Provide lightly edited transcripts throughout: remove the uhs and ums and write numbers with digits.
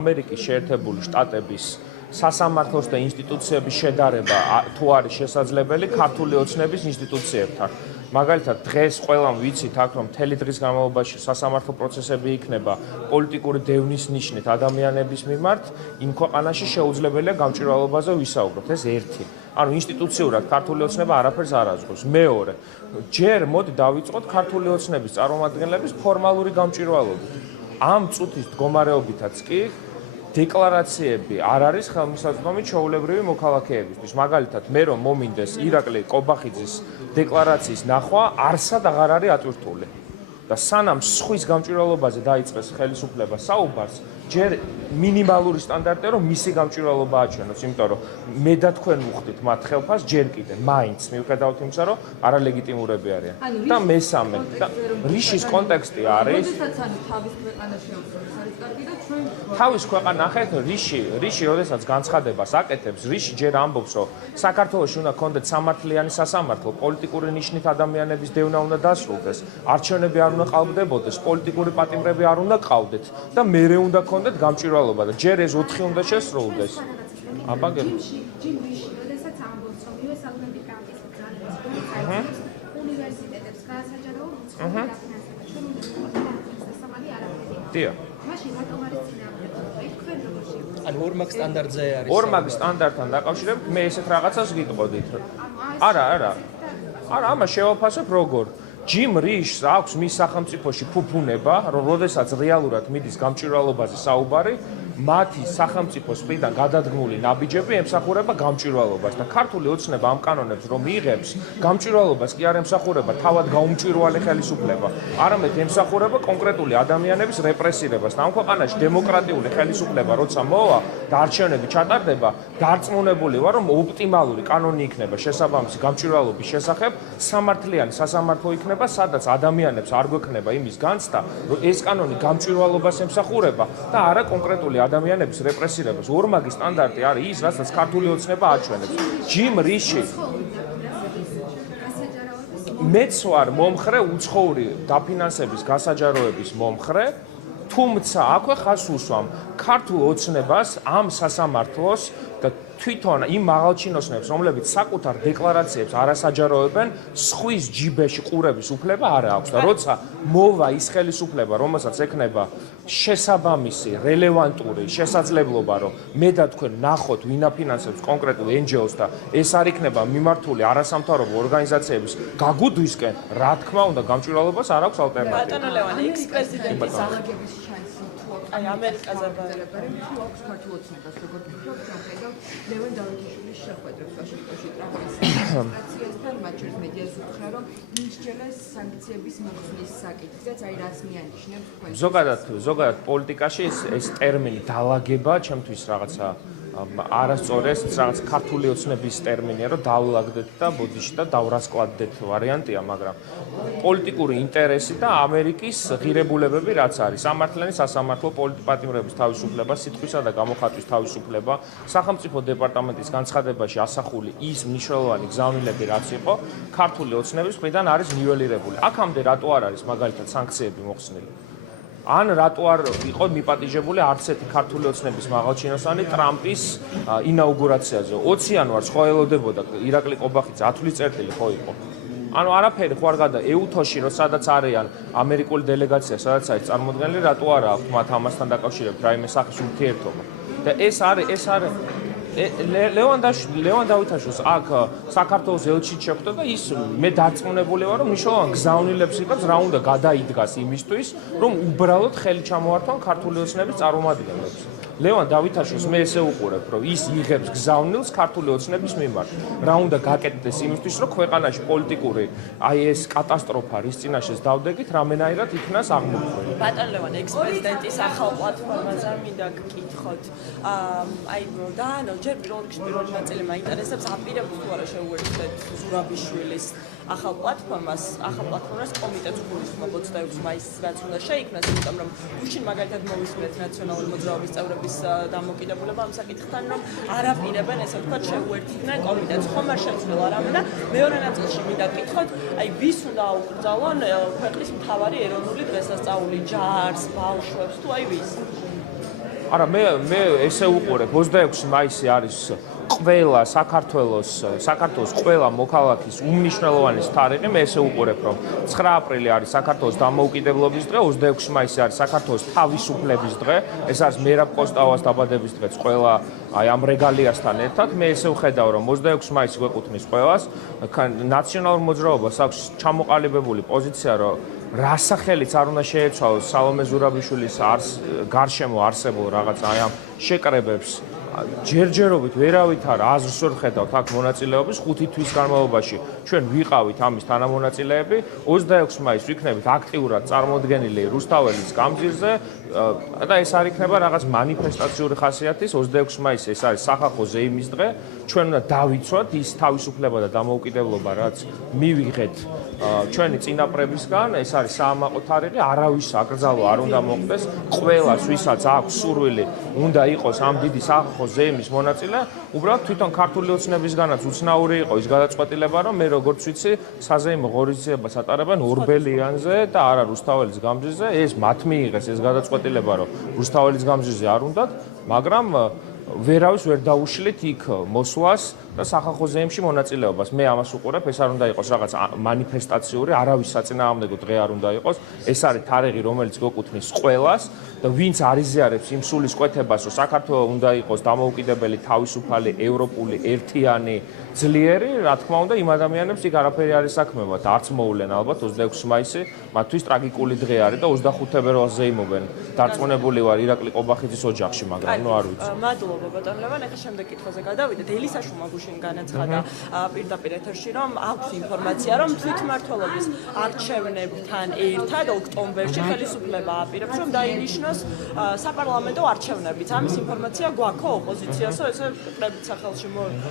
ამერიკის შეერთებული შტატების სასამართლოს და ინსტიტუციების შედარება თუ არის შესაძლებელი ქართული ოცნების ინსტიტუციებთან. მაგალითად, დღეს ყველამ ვიცით აქ, რომ მთელი დღის განმავლობაში სასამართლო პროცესები იქნება პოლიტიკური დევნის ნიშნით ადამიანების მიმართ, იმ ქვეყანაში შეუძლებელია გამჭვირვალობაზე ვისაუბროთ. ეს ერთი. ანუ ინსტიტუციურად ქართული ოცნება არაფერს არ აზღავს. მეორე, ჯერ მოდი დავიწყოთ ქართული ოცნების წარმომადგენლების ფორმალური გამჭვირვალობით. ამ წუთის მდგომარეობითაც კი დეკლარაციები არ არის ხელმისაწვდომი ჩვეულებრივი მოქალაქეებისთვის. მაგალითად, მე რომ მომინდეს ირაკლი კობახიძის დეკლარაციის ნახვა, არსად აღარ არის ატვირთული. და სანამ სხვის გამჭვირვალობაზე დაიწყეს ხელისუფლება საუბარს, ჯერ მინიმალური სტანდარტია, რომ მისი გამჭვირვალობა აჩვენოს, იმიტომ რომ მე და თქვენ ვუხდით მათ ხელფას ჯერ კიდე, მაინც მიუხედავად იმისა, რომ არალეგიტიმურები არიან. და მესამე, რიშის კონტექსტი არის თავის ქვეყანა ახეთ რიში როდესაც განცხადებას აკეთებს, რიში ჯერ ამბობს, რომ საქართველოში უნდა კონდეთ სამართლიანი სასამართლო, პოლიტიკური ნიშნით ადამიანების დევნა უნდა დასრულდეს, არჩევნები არ უნდა ყალბდებოდეს, პოლიტიკური პატიმრები არ უნდა ყავდეთ და მერე უნდა კონდეთ გამჭვირვალობა და ჯერ ეს 4 უნდა შესრულდეს. აბაგები. როდესაც ამბობს, რომ US-ამდე კამპის ძალების უნივერსიტეტებს გაასაჯარო უცხოური დაფინანსება, ჩვენ უნდა ვიყოთ სასამართლო არაფერი. დიახ. მაშინ რატომ არის წინააღმდეგობა? თქვენ როგორ შევხვდით? ანუ ორმაგ სტანდარტზე არის. ორმაგ სტანდარტთან დაკავშირებით მე ესეთ რაღაცას გიტყოდით. არა, ამას შევაფასებ როგორ. ჯიმ რიშს აქვს მის სახელმწიფოში ფუფუნება, რომ როდესაც რეალურად მიდის გამჭვირვალობაზე საუბარი, მათი სახელმწიფოს მხრიდან გადადგმული ნაბიჯები ემსახურება გამჭვირვალობას და ქართული ოცნება ამ კანონებს რომ იღებს, გამჭვირვალობას კი არ ემსახურება თავად გაუმჭვირვალე ხელისუფლება, არამედ ემსახურება კონკრეტული ადამიანების რეპრესირებას. და ამ ქვეყანაში დემოკრატიული ხელისუფლება როცა მოვა და არჩევნები ჩატარდება, დარწმუნებული ვარ, რომ ოპტიმალური კანონი იქნება შესაბამისი გამჭვირვალობის შესახებ, სამართლიანი სასამართლო იქნება, სადაც ადამიანებს არ გვექნება იმის განცდა, რომ ეს კანონი გამჭვირვალობას ემსახურება და არა კონკრეტული ადამიანების რეპრესირებას. ორმაგი სტანდარტი არის ის, რასაც ქართული ოცნება აჩვენებს. ჯიმ რიში მეც ვარ მომხრე უცხოური დაფინანსების გასაჯაროების მომხრე, თუმცა აქვე ხაზს უსვამ ქართულ ოცნებას ამ სასამართლოს და თვითონ იმ მაღალჩინოსნებს, რომლებიც საკუთარ დეკლარაციებს არასაჯაროებენ, სხვის ჯიბეში ყურების უფლება არ აქვს და როცა მოვა ის ხელისუფლება, რომელსაც ექნება შესაბამისი რელევანტური შესაძლებლობა, რომ მე და თქვენ ნახოთ, ვინ აფინანსებს კონკრეტულ NGO-ს და ეს არ იქნება მიმართული არასამთავრობო ორგანიზაციების გაგუდვისკენ, რა თქმა უნდა, გამჭვირვალობას არ აქვს ალტერნატივა. ბატონო ლევანი, ექს-პრეზიდენტის აღების შანსი თუ აქვს აი ამერიკაზე თუ აქვს ქართულ ოცნებას, როგორ ფიქრობთ, რომ ლევან დავითაშვილის შეხვედრებს ვაშინგტონში ტრამპის ადმინისტრაციასთან, მათ შორის მედიას უთხრა, რომ მისჯერეს სანქციების მოხსნის საკითხზეც, აი რას მიანიშნებს თქვენ? ზოგადად პოლიტიკაში ეს ტერმინი დალაგება ჩემთვის რაღაცა არასწორი, ეს რაღაც ქართული ოცნების ტერმინია, რომ დავლაგდეთ და ბოდიში და დავრასკლადდეთ ვარიანტია, მაგრამ პოლიტიკური ინტერესი და ამერიკის ღირებულებები რაც არის, სამართლიანი სასამართლო პოლიტპატიმრების თავისუფლება, სიტყვისა და გამოხატვის თავისუფლება, სახელმწიფო დეპარტამენტის განცხადებაში ასახული ის მნიშვნელოვანი გზავნილები რაც იყო, ქართული ოცნების მხრიდან არის ნიველირებული. აქამდე რატო არ არის მაგალითად სანქციები მოხსნილი? ან რატო არ იყო მიპატიჟებული არც ერთი ქართული ოცნების მაღალჩინოსანი ტრამპის ინაუგურაციაზე? 20 იანვარს ხო ელოდებოდა ირაკლი კობახიძე 10 თვის წერტილი ხო იყო? ანუ არაფერი ხო არ გადა ეუთოში, რომ სადაც არიან ამერიკული დელეგაცია, სადაც არის წარმოდგენილი, რატო არა აქვს მათ ამასთან დაკავშირებით რაიმე სახის ურთიერთობა? და ეს არის ლევან დავითაშვილს აქ საქართველოს ელჩით შეხვდა და ის მე დარწმუნებული ვარ, რომ მნიშვნელოვან გზავნილებს იღებს, რა უნდა გადაიდგას იმისთვის, რომ უბრალოდ ხელი ჩამოართვან ქართული ოცნების წარმომადგენლებს. ლევან დავითაშვილს მე ესე უყურებ, რომ ის იღებს გზავნილს ქართული ოცნების მიმართ. რა უნდა გაკეთდეს იმისთვის, რომ ქვეყანაში პოლიტიკური აი ეს კატასტროფა, რის წინაშეც დავდეგით, რამენაირად იქნას აღმოფხველი. ბატონო ლევან, ექს-პრეზიდენტის ახალ პლატფორმაზე მინდა გკითხოთ. აი და ჯერ პირველი ნაწილი მაინტერესებს, აპირებთ თუ არა შეუერთდეთ ზურაბიშვილის ახალ პლატფორმას კომიტეტს გულისხმობ 26 მაისს რაც უნდა შეიქმნას, იმიტომ რომ გუშინ მაგალითად მოვისმენთ ნაციონალური მოძრაობის წევრების დამოკიდებულება ამ საკითხთან, რომ არ აპირებენ ესე ვთქვათ შეუერთდნენ კომიტეტს. ხომ არ შეცვლილა რამე და მეორე ნაწილში მინდა გკითხოთ, აი ვის უნდა აუკრძალონ ქვეყნის მთავარი ეროვნული დღესასწაული, ჯარს, ბავშვებს თუ აი ვის? არა, მე ესე უყურებ 26 მაისი არის ყველა საქართველოს ყველა მოქალაქის უმნიშვნელოვანესი თარიღი, მე ესე უყურებ, რომ 9 აპრილი არის საქართველოს დამოუკიდებლობის დღე, 26 მაისი არის საქართველოს თავისუფლების დღე, ეს არის მერაბ კოსტავას დაბადების დღეც ყველა აი ამ რეგალიასთან ერთად. მე ესე ვხედავ, რომ 26 მაისი გვეკუთვნის ყველას, ნაციონალურ მოძრაობას აქვს ჩამოყალიბებული პოზიცია, რომ რა სახელიც არ უნდა შეეცვალოს სალომე ზურაბიშვილის გარშემო არსებულ რაღაც აი ამ შეკრებებს ჯერჯერობით ვერავით არა აზრს ვერ ხედავთ აქ მონაწილეობის 5 თვის განმავლობაში ჩვენ ვიყავით ამის თანამონაწილეები 26 მაისს ვიქნებით აქტიურად წარმოდგენილი რუსთაველის გამზირზე და ეს არ იქნება რაღაც მანიფესტაციური ხასიათის 26 მაისი ეს არის სახალხო ზეიმის დღე ჩვენ უნდა დავიცვათ ის თავისუფლება და დამოუკიდებლობა რაც მივიღეთ ჩვენი წინაპრებისგან ეს არის საამაყო თარიღი არავის აკრძალვა არ უნდა მოხდეს ყველას ვისაც აქვს სურვილი უნდა იყოს ამ დიდი სახალხო ზეიმის მონაწილე უბრალოდ თვითონ ქართული ოცნებისგანაც უცნაური იყო ის გადაწყვეტილება რომ მე როგორც ვიცი საზეიმო ღონისძიებას ატარებენ ორბელიანზე და არა რუსთაველის გამზირზე ეს მათ მიიღეს ეს გადაწყვეტილება რომ რუსთაველის გამზირზე არ უნდათ მაგრამ ვერავის ვერ დაუშლით იქ მოსვლას და სახალხო ზეიმში მონაწილეობას. მე ამას უყურებ, ეს არ უნდა იყოს რაღაც მანიფესტაციური, არავის საწინააღმდეგო დღე არ უნდა იყოს. ეს არის თარიღი, რომელიც გვეკუთვნის ყველას და ვინც არიზიარებს იმ სულისკვეთებას, რომ საქართველოს უნდა იყოს დამოუკიდებელი, თავისუფალი, ევროპული, ერთიანი, ძლიერი, რა თქმა უნდა, იმ ადამიანებს იქ არაფერი არ ისაქმებათ. არც მოვლენ ალბათ 26 მაისი, მათთვის ტრაგიკული დღე არის და 25 თებერვალს ზეიმობენ. დარწმუნებული ვარ ირაკლი ყობახიძის ოჯახში, მაგრამ ნუ არ ვიცი. მადლობა ბატონო ლევან, ახლა შემდეგ კითხვაზე გადავიდეთ. ელისაშვილმა გუშინ განაცხადა პირდაპირ ეთერში, რომ აქვს ინფორმაცია, რომ თვითმმართველობის არჩევნებთან ერთად ოქტომბერში ხელისუფლება აპირებს, რომ დაინიშნოს საპარლამენტო არჩევნებიც. ამის ინფორმაცია გვაქვს ოპოზიციასო, ესე კრებით სახელში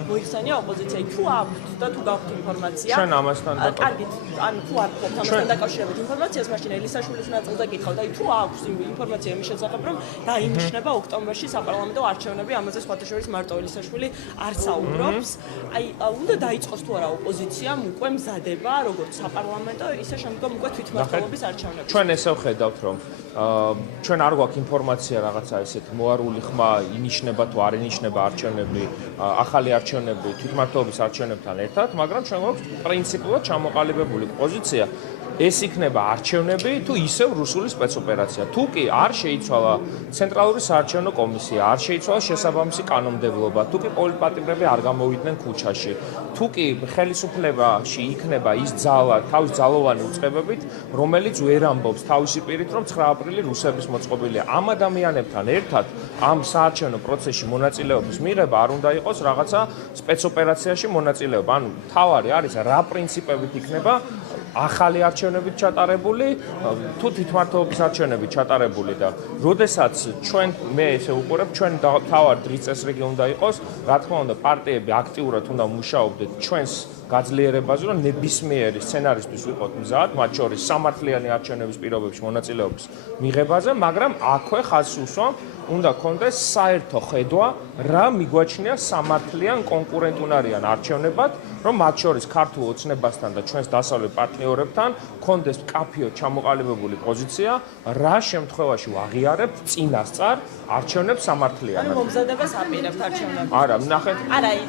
მოიხსენია ოპოზიცია. თუ აქვს და თუ გაქვთ ინფორმაცია, ჩვენ ამასთან კარგით, ან თუ არ გვაქვს ამასთან დაკავშირებით ინფორმაციას, მაშინ ელისაშვილის ნაწილზე გითხავ და თუ აქვს ინფორმაცია იმის შესახებ, რომ დაინიშნება ოქტომბერში საპარლამენტო არჩევნები, ამაზე სხვათა შორის მარტო ელისაშვილი არ საუბრობს. აი, უნდა დაიწყოს თუ არა ოპოზიციამ უკვე მზადება, როგორც საპარლამენტო, ისე შემდგომ უკვე თვითმმართველობის არჩევნები. ჩვენ ესე ვხედავთ, რომ ჩვენ არ გვაქვს ინფორმაცია რაღაცა ესეთ მოარული ხმა ინიშნება თუ არ ინიშნება არჩევნები, ახალი არჩევნები თვითმმართველობის არჩევნებთან ერთად, მაგრამ ჩვენ გვაქვს პრინციპულად ჩამოყალიბებული პოზიცია. ეს იქნება არჩევნები თუ ისევ რუსული სპეცოპერაცია. თუ კი არ შეიცვალა ცენტრალური საარჩევნო კომისია, არ შეიცვალა შესაბამისი კანონმდებლობა, თუ კი პოლიტპატიმრები არ გამოვიდნენ ქუჩაში, თუ კი ხელისუფლებაში იქნება ის ძალა, თავის ძალოვანი უწყებებით, რომელიც ვერ ამბობს თავისი პირით, რომ 9 აპრილი რუსების მოწყობილია. ამ ადამიანებთან ერთად ამ საარჩევნო პროცესში მონაწილეობის მიღება არ უნდა იყოს რაღაცა სპეცოპერაციაში მონაწილეობა. ანუ თავარი არის რა პრინციპებით იქნება ახალი არჩევნებით ჩატარებული, თუ თვითმმართველობის არჩევნებით ჩატარებული და როდესაც ჩვენ მე ესე უყურებ, ჩვენ თავად დღის წესრიგი უნდა იყოს, რა თქმა უნდა, პარტიები აქტიურად უნდა მუშაობდეთ ჩვენს გაძლიერებაზე, რომ ნებისმიერი სცენარისთვის ვიყოთ მზად, მათ შორის სამართლიანი არჩევნების პირობებში მონაწილეობის მიღებაზე, მაგრამ აქვე ხაზს უსვამ, უნდა კონდეს საერთო ხედვა, რა მიგვაჩნია სამართლიან კონკურენტუნარიან არჩევნებად, რომ მათ შორის ქართულ ოცნებასთან და ჩვენს დასავლეთ პარტნიორებთან კონდეს კაფეო ჩამოყალიბებული პოზიცია, რა შემთხვევაში ვაღიარებთ წინასწარ არჩევნებს სამართლიანად. ანუ მომზადებას აპირებთ არჩევნებს. არა, ნახეთ.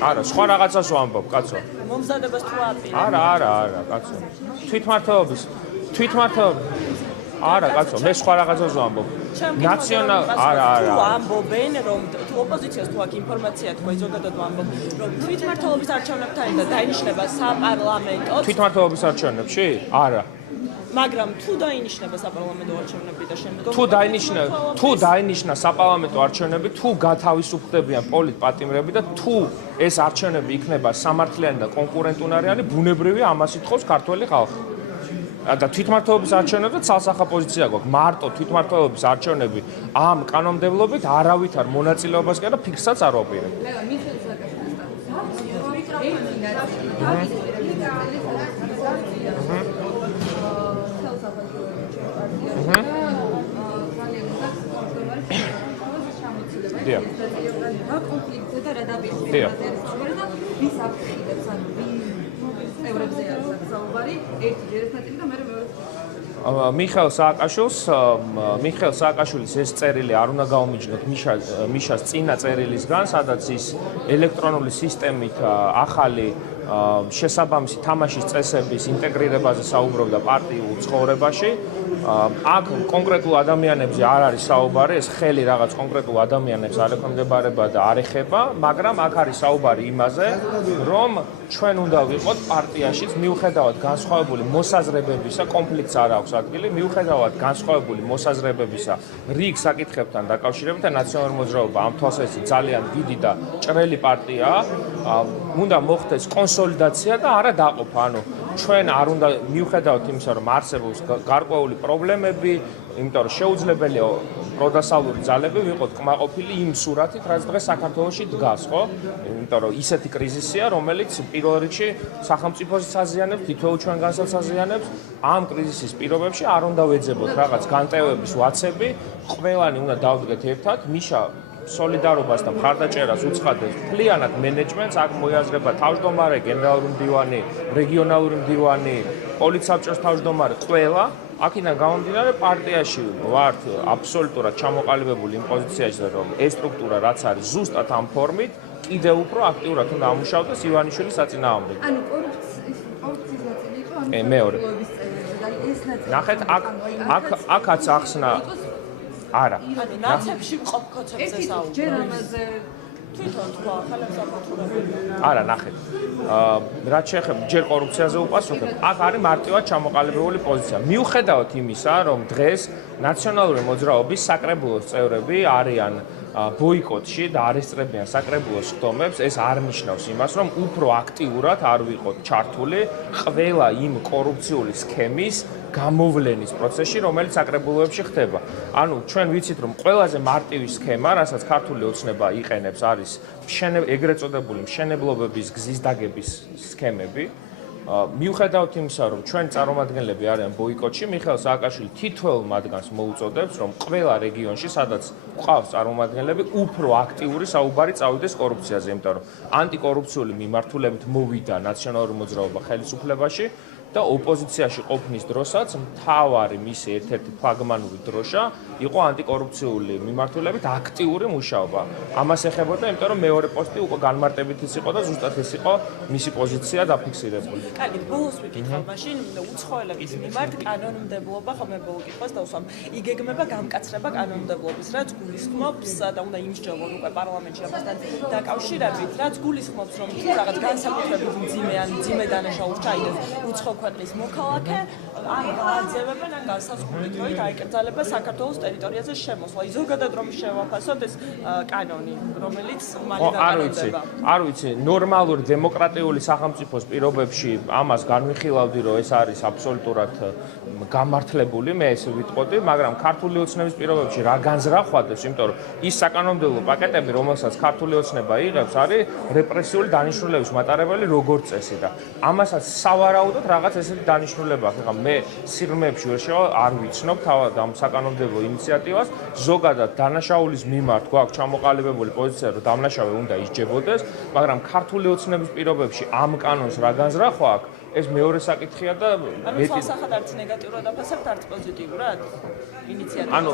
არა, სხვა რაღაცას ვამბობ, კაცო. მომზადებას თუ აპირებთ. არა, კაცო. თვითმმართველობის არა, კაცო, მე სხვა რაღაცას ვამბობ. ნაციონალ არა. თუ ამბობენ, რომ თუ ოპოზიციას თუ აქვს ინფორმაცია, თქვენ ზოგადად ვამბობ, რომ თვითმმართველობის არჩევნებთან და დაინიშნება საპარლამენტო თვითმმართველობის არჩევნებში? არა. მაგრამ თუ დაინიშნება საპარლამენტო არჩევნები და შემდგომ თუ დაინიშნა საპარლამენტო არჩევნები, თუ გათავისუფლდებიან პოლიტპატიმრები და თუ ეს არჩევნები იქნება სამართლიანი და კონკურენტუნარიანი, ბუნებრივია ამას ითხოვს ქართველი ხალხი. და თვითმმართველობის არჩევნებზე ცალსახა პოზიცია გვაქვს. მარტო თვითმმართველობის არჩევნები ამ კანონმდებლობით არავითარ მონაწილეობას კი არა ფიქსსაც არ ვაპირებ. დიახ. კონფლიქტზე და რა დაბიჯდება. დიახ. ვის აფრთხილებს ან ვინ ევროპზე არის საუბარი, ერთი ერთმანეთი და მეორე მიხეილ სააკაშვილის ეს წერილი არ უნდა გაუმიჯნოთ მიშას წინა წერილისგან, სადაც ის ელექტრონული სისტემით ახალი შესაბამისი თამაშის წესების ინტეგრირებაზე საუბრობდა პარტიულ ცხოვრებაში. აქ კონკრეტულ ადამიანებზე არ არის საუბარი, ეს ხელი რაღაც კონკრეტულ ადამიანებს არ ექვემდებარება და არ ეხება, მაგრამ აქ არის საუბარი იმაზე, რომ ჩვენ უნდა ვიყოთ პარტიაშიც მიუხედავად განსხვავებული მოსაზრებებისა, კონფლიქტს არ აქვს ადგილი, მიუხედავად განსხვავებული მოსაზრებებისა, რიგ საკითხებთან დაკავშირებით და ნაციონალური მოძრაობა ამ თვალსაზრისით ძალიან დიდი და ჭრელი პარტიაა, უნდა მოხდეს კონსოლიდაცია და არა დაყოფა, ანუ ჩვენ არ უნდა მიუხედავად იმისა, რომ არსებობს გარკვეული პრობლემები, იმიტომ რომ შეუძლებელია პროდასავლური ძალები ვიყოთ კმაყოფილი იმ სურათით, რაც დღეს საქართველოში დგას, ხო? იმიტომ რომ ისეთი კრიზისია, რომელიც პირველ რიგში სახელმწიფოსაც აზიანებს, თითოეულ ჩვენგანსაც აზიანებს. ამ კრიზისის პირობებში არ უნდა ვეძებოთ რაღაც განტევების ვაცები, ყველანი უნდა დავდგეთ ერთად, მიშა სოლიდარობას და მხარდაჭერას უცხადებს მთლიანად მენეჯმენტს, აქ მოიაზრება თავმჯდომარე, გენერალური მდივანი, რეგიონალური მდივანი, პოლიცსაბჭოს თავმჯდომარე, ყველა. აქედან გამომდინარე პარტიაში ვართ აბსოლუტურად ჩამოყალიბებული იმ პოზიციაში, რომ ეს სტრუქტურა რაც არის ზუსტად ამ ფორმით, კიდევ უფრო აქტიურად უნდა ამუშავდეს ივანიშვილის საწინააღმდეგო. ანუ კორუფციის ნაწილი იყო ამ მეორე. ეს ნაწილი. ნახეთ, აქაც ახსნა არა. ანუ ნაცებში ყოფ-ქოცებზე საუბრობ. ჯერ ამაზე თვითონ თქვა ახალებს აფათურებელი. არა, ნახეთ. რაც შეეხება ჯერ კორუფციაზე უპასუხებ, აქ არის მარტივად ჩამოყალიბებული პოზიცია. მიუხედავად იმისა, რომ დღეს ნაციონალური მოძრაობის საკრებულოს წევრები არიან ბოიკოტში და არ ესწრებიან საკრებულოს სხდომებს, ეს არ ნიშნავს იმას, რომ უფრო აქტიურად არ ვიყოთ ჩართული ყველა იმ კორუფციული სქემის გამოვლენის პროცესში, რომელიც საკრებულოებში ხდება. ანუ ჩვენ ვიცით, რომ ყველაზე მარტივი სქემა, რასაც ქართული ოცნება იყენებს, არის ეგრეთ წოდებული მშენებლობების გზის დაგების სქემები. მიუხედავად იმისა, რომ ჩვენ წარმომადგენლები არიან ბოიკოტში, მიხეილ სააკაშვილი თითოეულ მათგანს მოუწოდებს, რომ ყველა რეგიონში, სადაც ყავს წარმომადგენლები, უფრო აქტიური საუბარი წავიდეს კორუფციაზე, იმიტომ რომ ანტიკორუფციული მიმართულებით მოვიდა ნაციონალური მოძრაობა ხელისუფლებაში და ოპოზიციაში ყოფნის დროსაც მთავარი მისი ერთ-ერთი ფლაგმანური დროშა იყო ანტიკორუფციული მიმართულებით აქტიური მუშაობა. ამას ეხებოდა, იმიტომ რომ მეორე პოსტი უკვე განმარტებითიც იყო და ზუსტად ეს იყო მისი პოზიცია დაფიქსირებული. კარგი, ბოლოს ვიკითხავ მაშინ უცხოელების მიმართ კანონმდებლობა ხომ მეკითხავს დავსვამ. იგეგმება გამკაცრება კანონმდებლობის, რაც გულისხმობს და უნდა იმსჯელონ უკვე პარლამენტში ამასთან დაკავშირებით, რაც გულისხმობს, რომ თუ რაღაც განსაკუთრებით მძიმე ან მძიმე დანაშაულს ჩაიდეს უცხო ქვეყნის მოქალაქე, ან გააძევებენ, ან განსაზღვრებით, რომ დაიკრძალება საქართველოს ტერიტორიაზე შემოსვლა. ზოგადად რომ შევაფასოთ ეს კანონი, რომელიც მალე დაკარგდება. არ ვიცი, ნორმალური დემოკრატიული სახელმწიფოს პირობებში ამას განვიხილავდი, რომ ეს არის აბსოლუტურად გამართლებული, მე ესე ვიტყოდი, მაგრამ ქართული ოცნების პირობებში რა განზრახვადებს, იმიტომ რომ ის საკანონმდებლო პაკეტები, რომელსაც ქართული ოცნება იღებს, არის რეპრესიული დანიშნულების მატარებელი როგორც წესი და ამასაც სავარაუდოდ რაღაც ესეთი დანიშნულება აქვს. ეხლა მე სიღრმეებში ვერ შევალ, არ ვიცნობ თავად ამ საკანონმდებლო ინიციატივას, ზოგადად დანაშაულის მიმართ გვაქვს ჩამოყალიბებული პოზიცია, რომ დამნაშავე უნდა ისჯებოდეს, მაგრამ ქართული ოცნების პირობებში ამ კანონს რა განზრახვა აქვს, ეს მეორე საკითხია და ანუ სასახად არც ნეგატიურად აფასებთ, არც პოზიტიურად ინიციატივას. ანუ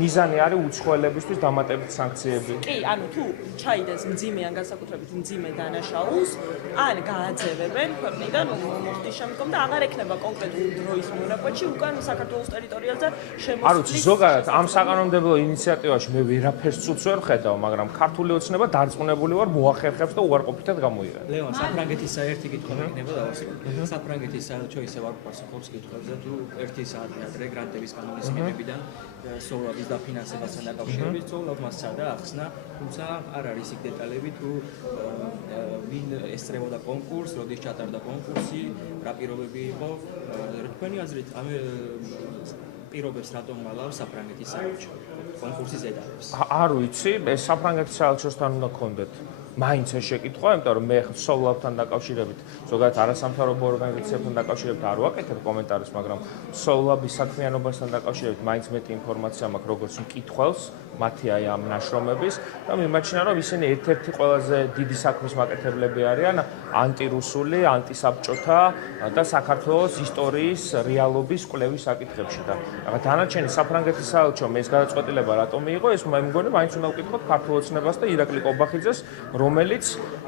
მიზანი არის უცხოელებისთვის დამატებით სანქციები. კი, ანუ თუ ჩაიდეს მძიმე ან განსაკუთრებით მძიმე დანაშაულს, ან გააძევებენ ქვეყნიდან მოხდის შემდგომ და აღარ ექნება კონკრეტული დროის მონაკვეთში უკან საქართველოს ტერიტორიაზე შემოსვლის. არ ვიცი, ზოგადად ამ საკანონმდებლო ინიციატივაში მე ვერაფერს წუწ ვერ ხედავ, მაგრამ ქართული ოცნება დარწმუნებული ვარ მოახერხებს და უარყოფითად გამოიღებს. ლეონ, საფრანგეთის ერთი კითხვა მექნება დავასრულებ. საფრანგეთის საელჩო ისე ვარყოფას ხობს კითხვებზე, თუ 1 საათი ადრე გრანტების კანონის მიღებიდან სოლავის დაფინანსებასთან დაკავშირებით, სოლავ მას სცადა ახსნა, თუმცა არ არის იქ დეტალები, თუ ვინ ესწრებოდა კონკურსს, როდის ჩატარდა კონკურსი, რა პირობები იყო. თქვენი აზრით, ამ პირობებს რატომ მალავს საფრანგეთის საელჩო კონკურსის ეტაპებს? არ ვიცი, ეს საფრანგეთის საელჩოსთან უნდა გქონდეთ მაინც ეს შეკითხვა, იმიტომ რომ მე სოვლავთან დაკავშირებით, ზოგადად არასამთავრობო ორგანიზაციებთან დაკავშირებით არ ვაკეთებ კომენტარებს, მაგრამ სოვლავის საქმიანობასთან დაკავშირებით მაინც მეტი ინფორმაცია მაქვს, როგორც მკითხველს, მათი აი ამ ნაშრომების და მიმაჩნია, რომ ისინი ერთ-ერთი ყველაზე დიდი საქმის მაკეთებლები არიან ანტირუსული, ანტისაბჭოთა და საქართველოს ისტორიის რეალობის კვლევის საკითხებში და დანარჩენი საფრანგეთის საელჩომ ეს გადაწყვეტილება რატომ მიიღო, ეს მე მგონი მაინც უნდა ვკითხოთ ქართულ ოცნებას და ირაკლი ყობახიძეს, რომელიც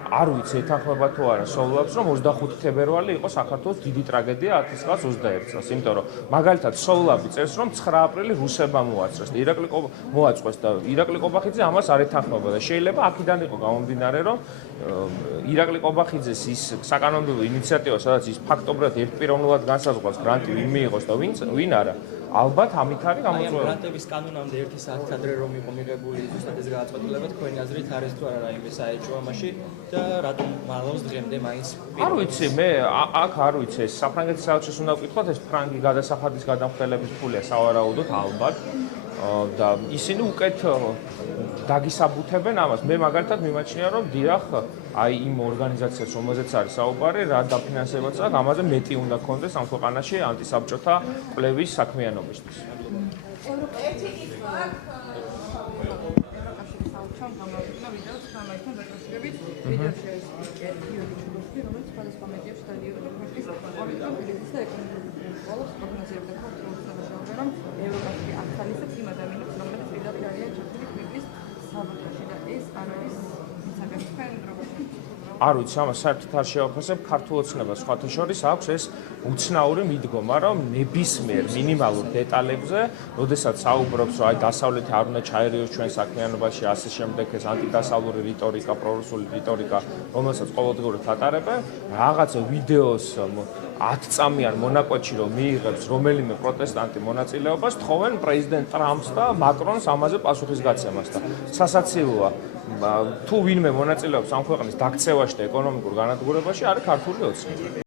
არ ვიცი ეთანხმება თუ არა სოვლავს, რომ 25 თებერვალი იყო საქართველოს დიდი ტრაგედია 1921 წელს, იმიტომ რომ მაგალითად სოვლავი წერს, რომ 9 აპრილი რუსებმა მოაწრეს და მოაწყვეს და ირაკლი ყობახიძე ამას არ ეთანხმება და შეიძლება აქედან იყო გამომდინარე, რომ ირაკლი ყობახიძეს ის საკანონმდებლო ინიციატივა, სადაც ის ფაქტობრივად ერთპიროვნულად განსაზღვრავს გრანტი ვინ მიიღოს და ვინ არა, ალბათ ამით არის გამოწვეული. გრანტების კანონამდე 1 საათით ადრე რომ იყო მიღებული ზუსტად ეს გადაწყვეტილება, თქვენი აზრით არის თუ არა რაიმე საეჭვო ამაში და რატომ მალავს დღემდე მაინც არ ვიცი, მე აქ არ ვიცი, ეს საფრანგეთის საელჩოს უნდა ვკითხოთ, ეს ფრანგი გადასახადის გადამხდელების ფულია სავარაუდოდ ალბათ. და ისინი უკეთ დაგისაბუთებენ ამას. მე მაგალითად მიმაჩნია, რომ დიახ, აი იმ ორგანიზაციას, რომელზეც არის საუბარი, რა დაფინანსებაც აქვს, ამაზე მეტი უნდა ქონდეს ამ ქვეყანაში ანტისაბჭოთა კვლევის საქმიანობისთვის. ევროკავშირის საელჩომ გამოვიდა ვიდეო სამაისთან დაკავშირებით. ვიდეოში არის გიორგი ჩუბოვსკი, რომელიც სხვადასხვა მედიაში დადიოდა პოლიტიკურ კრიზისს და ეკონომიკურ სკოლებს პროგნოზირებდა ქართულოცნებაში, რომ ევროკავშირი ახალისებს იმ ადამიანებს, რომლებიც პირდაპირ არიან ჩართული ქვეყნის საბუთაში და ეს არ არის საკითხი დროში. არ ვიცი, ამას საერთოდ არ შევაფასებ, ქართულ ოცნებას სხვათა შორის აქვს ეს უცნაური მიდგომა, რომ ნებისმიერ მინიმალურ დეტალებზე, როდესაც საუბრობს, რომ აი დასავლეთი არ უნდა ჩაერიოს ჩვენ საქმიანობაში, ასე შემდეგ ეს ანტიდასავლური რიტორიკა, პრორუსული რიტორიკა, რომელსაც ყოველდღიურად ატარებენ, რაღაცა ვიდეოს 10 წამიან მონაკვეთში რომ მიიღებს რომელიმე პროტესტანტი მონაწილეობას, თხოვენ პრეზიდენტ ტრამპს და მაკრონს ამაზე პასუხისგაცემას და სასაცილოა თუ ვინმე მონაწილეობს ამ ქვეყნის დაქცევაში და ეკონომიკურ განადგურებაში არის ქართული ოცნება.